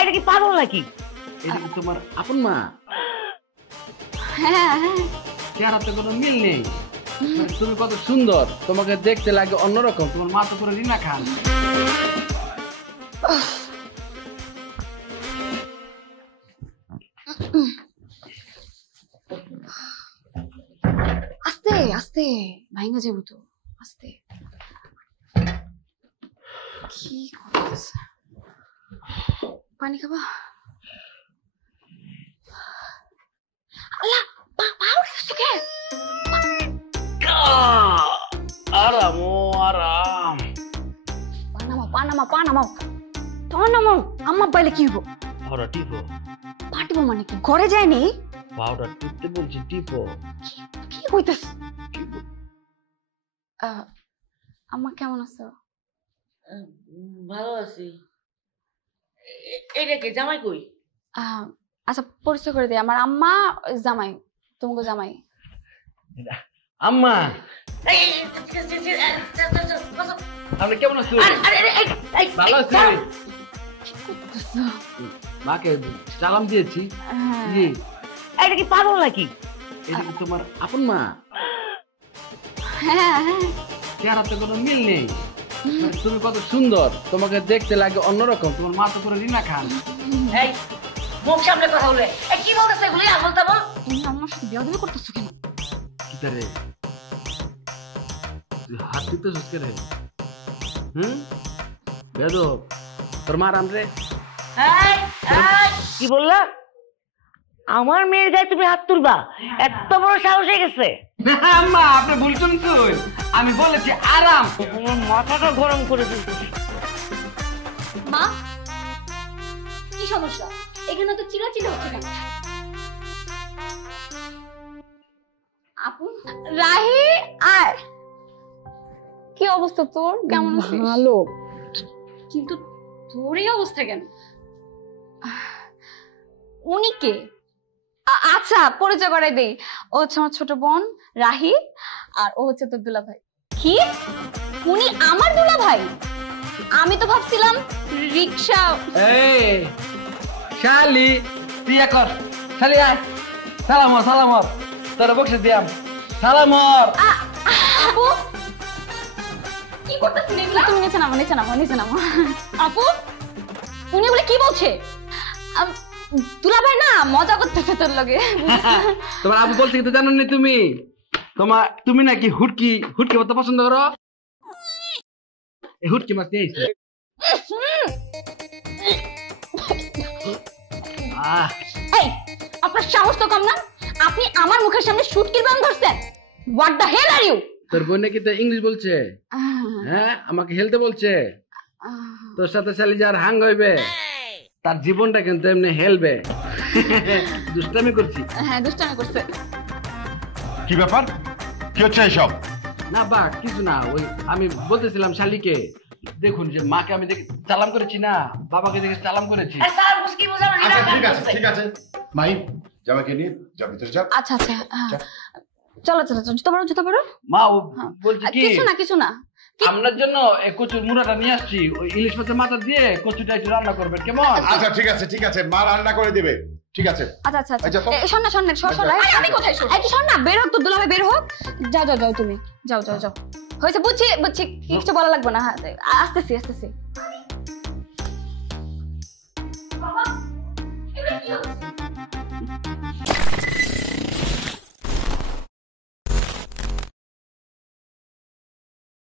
এটা কি পাগল নাকি? এটা কি তোমার আপন মা? হ্যাঁ চেহারাতে কোনো মিল নেই। তুমি কত সুন্দর, তোমাকে দেখতে লাগে অন্যরকম। তোমার মা তো পুরো রিনা খান। আস্তে আস্তে ভাইঙ্গা যাবো তো, আস্তে। কি করতেছে? পানি খাবা? আল্লাহ, পা উঠেছে কে? আরাম ও আরাম। পা নামাও। আম্মা বাইলে কি হবো? ওরা টিপো। পাটিবো মানে কি? ঘরে যায়নি? পাউডা টিপতে বলছি, টিপো। কি কইতাছ? আম্মা কেমন আছো? ভালো আছি। এইটা কি জামাই কই? আচ্ছা পরিচয় করে দিই, আমার আম্মা জামাই, তোমাকে জামাই। আম্মা আপনি কেমন আছেন? ভালো আছি। মাকে সালাম দিয়েছি। জি। এটা কি পাগল নাকি? এটা কি তোমার আপন মা? হ্যাঁ চেহারাতে কোনো মিল নেই। তুমি কত সুন্দর, তোমাকে দেখতে লাগে অন্যরকম। তোমার মা তো পুরো রিনা খান। এই মুখ সামনে কথা বলে এই কি বলতেছ এগুলি? আবল তাবল। তুমি আমার সাথে বিয়ে দিবে করতেছো কেন? কিতারে হাত দিতে সুস্কে রে। বেদো তোর মা রাম রে। কি বললা? আমার মেয়ের গায়ে তুমি হাত তুলবা? এত বড় সাহস হয়ে গেছে? আম্মা আপনি ভুল শুনছেন, আমি বলেছি আরাম। তোমার মাথাটা গরম করে দিতেছি। মা কি সমস্যা? এখানে তো চিল্লাচিল্লি হচ্ছে কেন? আপু রাহি আয়। কি অবস্থা তোর? কেমন আছিস? ভালো। কিন্তু তোর এই অবস্থা কেন? উনি কে? আচ্ছা পরিচয় করাই দেই, ও হচ্ছে আমার ছোট বোন রাহি, আর ও হচ্ছে তোর দুলা ভাই। কি? উনি আমার দুলা ভাই? আমি তো ভাবছিলাম রিকশা। এই শালি বিয়ে কর। শালি আয়, সালাম তোর বক্সে দিয়াম। সালাম। আপু কি করতেছেন এগুলা? তুমি নিচে নামো। আপু উনি বলে কি বলছে? দুলা ভাই না মজা করতেছে তোর লগে। তোমার আবু বলছে কিন্তু জানো নি তুমি নাকি হুটকি মাছ পছন্দ করো? এই হুটকি মাছ নিয়ে আইছে। এই আপনার সাহস তো কম না? আপনি আমার মুখের সামনে শুটকির বান ধরছেন? What the hell are you? তোর বোন নাকি তো ইংলিশ বলছে? হ্যাঁ আমাকে হেলতে বলছে। তোর সাথে শালি যার হাং হইবে তার জীবনটা কিন্তু এমনি হেলবে। দুষ্টামি করছি। হ্যাঁ দুষ্টামি করছে। কি ব্যাপার, কি হচ্ছে এইসব? না বা কিছু না, ওই আমি বলতেছিলাম শালিকে, দেখুন যে মাকে আমি দেখে সালাম করেছি না, বাবাকে দেখে সালাম করেছি। আচ্ছা ঠিক আছে মাই, জামাইকে নিয়ে যা ভিতরে যা। আচ্ছা চলো জুতো পরো। মা ও বলছে কি কিছু না আপনার জন্য এই কচুর মুড়াটা নিয়ে আসছি, ওই ইলিশ মাছের মাথা দিয়ে কচুটা একটু রান্না করবেন কেমন? আচ্ছা ঠিক আছে মা রান্না করে দেবে। ঠিক আছে। আচ্ছা শোন না আমি কোথায় শুন? এই শোন না, বের হোক তো দুলা ভাই, বের হোক। যাও তুমি যাও হয়েছে, বুঝছি কিছু বলা লাগবে না। হ্যাঁ আসতেছি। বাবা এগুলো কি হচ্ছে?